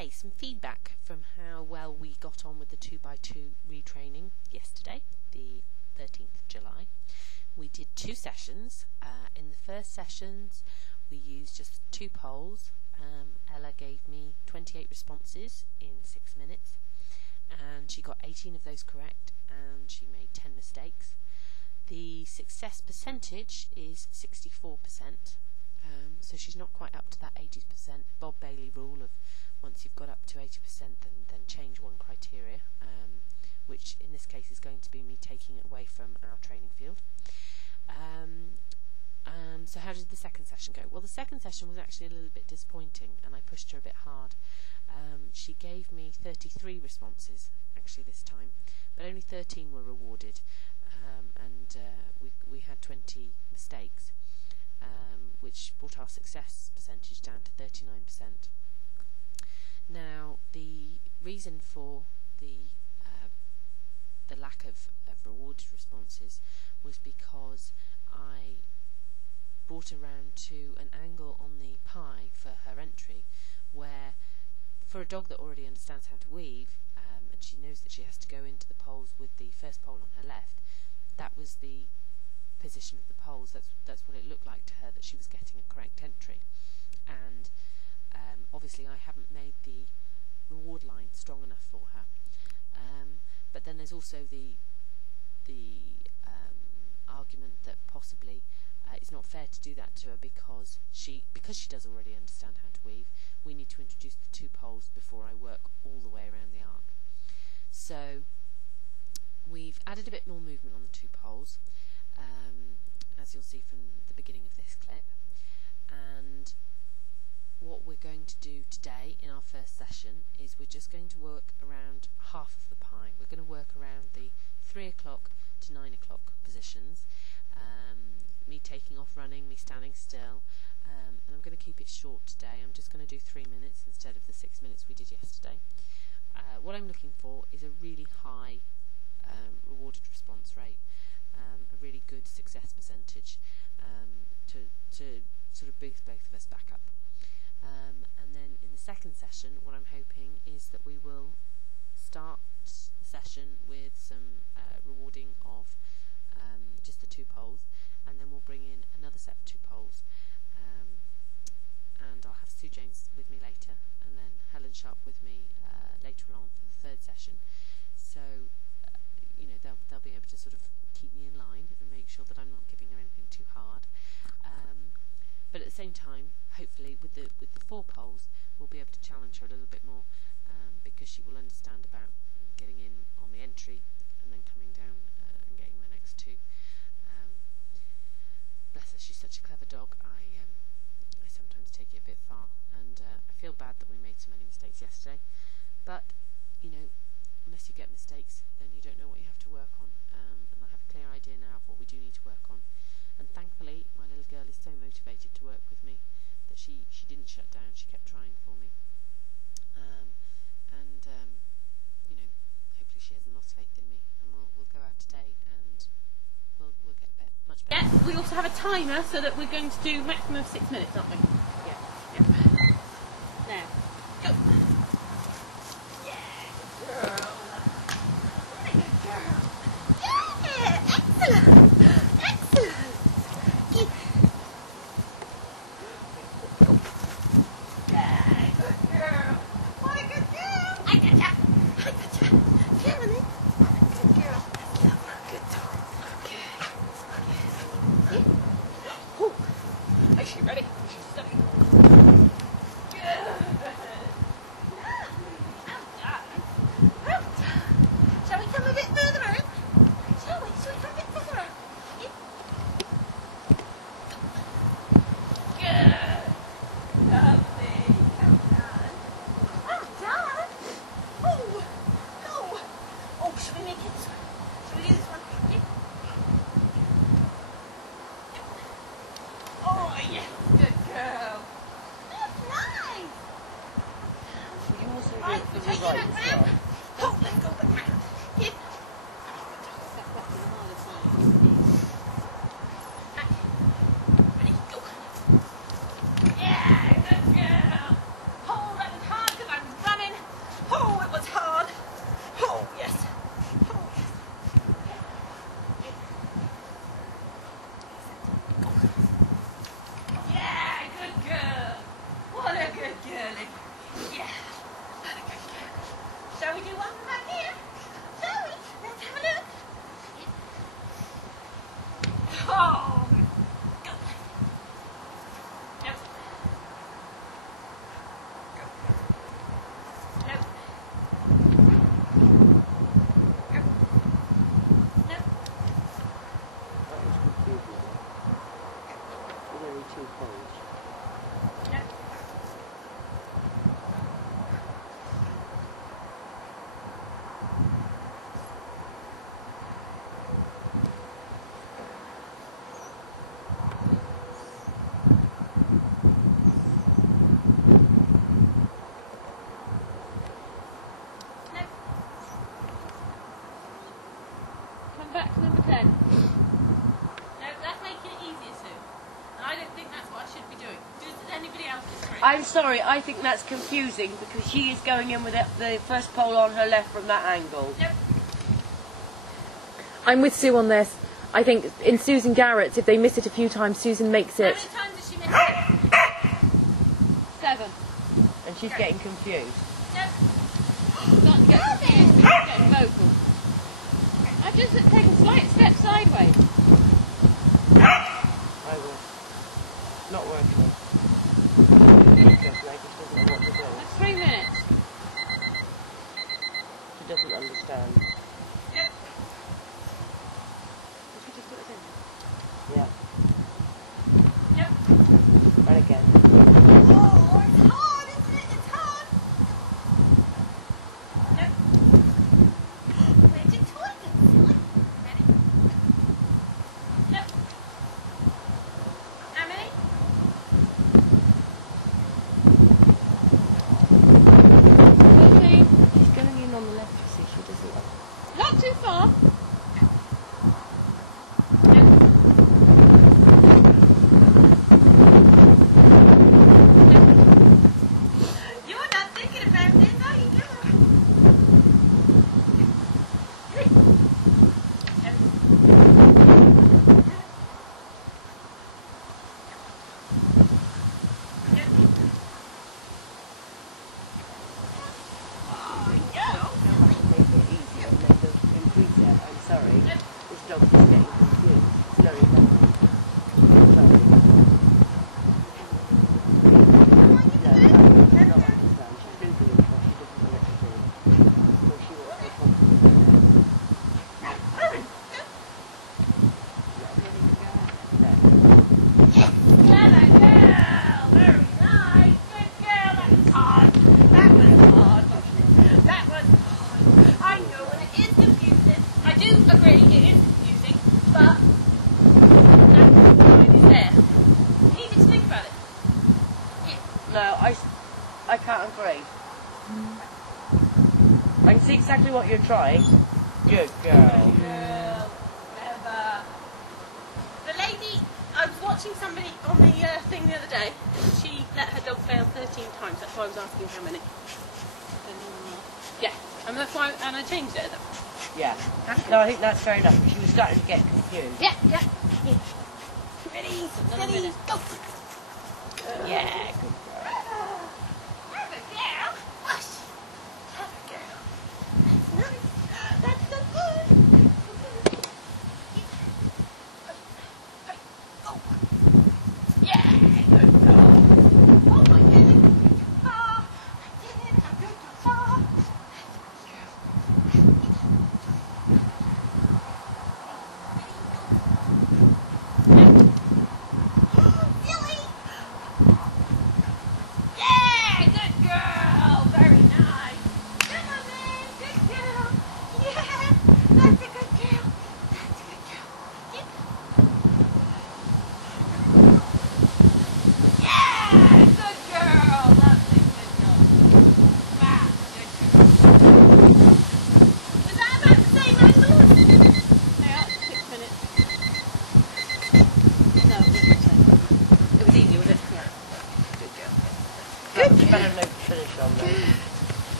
Okay, some feedback from how well we got on with the 2x2 retraining yesterday, the 13th of July. We did 2 sessions. In the first sessions we used just 2 polls. Ella gave me 28 responses in 6 minutes and she got 18 of those correct and she made 10 mistakes. The success percentage is 64%, so she's not quite up to that 80% Bob Bailey rule of once you've got up to 80% then change one criteria, which in this case is going to be me taking it away from our training field. So how did the second session go? Well, the second session was actually a little bit disappointing and I pushed her a bit hard. She gave me 33 responses actually this time, but only 13 were rewarded, and we had 20 mistakes, which brought our success percentage down to 39%. Now, the reason for the lack of rewarded responses was because I brought her around to an angle on the pie for her entry where, for a dog that already understands how to weave, and she knows that she has to go into the poles with the first pole on her left, that was the position of the poles. That's what it looked like to her, that she was getting a correct entry. And obviously I haven't made the reward line strong enough for her. But then there's also the argument that possibly it's not fair to do that to her because she does already understand how to weave. We need to introduce the 2 poles before I work all the way around the arc. So we've added a bit more movement on the 2 poles, as you'll see from the beginning of this clip. And what we're going to do today in our first session is we're just going to work around half of the pie. We're going to work around the 3 o'clock to 9 o'clock positions, me taking off running, me standing still, and I'm going to keep it short today. I'm just going to do 3 minutes instead of the 6 minutes we did yesterday. What I'm looking for is a really high rewarded response rate, a really good success percentage, to sort of boost both of us back up. And then in the second session, what I'm hoping is that we will start the session with some rewarding of just the 2 poles, and then we'll bring in another set of 2 poles, and I'll have Sue James with me later, and then Helen Sharp with me later on for the third session. So you know, they'll be able to sort of keep me in line and make sure that I'm not giving her anything too hard. But at the same time, hopefully with the 4 poles, we'll be able to challenge her a little bit more, because she will understand about getting in on the entry and then coming down and getting the next 2. Bless her, she's such a clever dog. I sometimes take it a bit far, and I feel bad that we made so many mistakes yesterday. But you know, unless you get mistakes, then you don't know what you have to work on. And I have a clear idea now of what we do need to work on. And thankfully, my little girl is so motivated to work with me that she didn't shut down. She kept trying for me. You know, hopefully she hasn't lost faith in me. And we'll go out today and we'll get much better. Yes, we also have a timer so that we're going to do maximum of 6 minutes, aren't we? Yeah. There. Go. Ready? slowly. Yeah. Shall we do one from back here? Shall we? Let's have a look. Oh, go. Nope. Nope. I'm sorry, I think that's confusing because she is going in with the first pole on her left from that angle. Yep. I'm with Sue on this. I think in Susan Garrett's, if they miss it a few times, Susan makes it. How many times does she miss it? 7. And she's getting confused. No. I've just taken a slight step sideways. I will. Not working. 3 minutes. She doesn't understand. Yeah. Yep. Okay. Oh, it's hard, isn't it? It's hard. Yep. Where's your toilet, silly? Ready? Yep. How many? She's going in on the left to see if she doesn't like. Not too far. You're not thinking about this, are you? I'm sorry. This dog is getting confused. It's very hard. I can't agree. I see exactly what you're trying. Good girl. The lady, I was watching somebody on the thing the other day. She let her dog fail 13 times. That's why I was asking how many. Yeah, and that's why, and I changed it. Yeah. No, I think that's fair enough. She was starting to get confused. Yeah. Ready, steady, go. Yeah.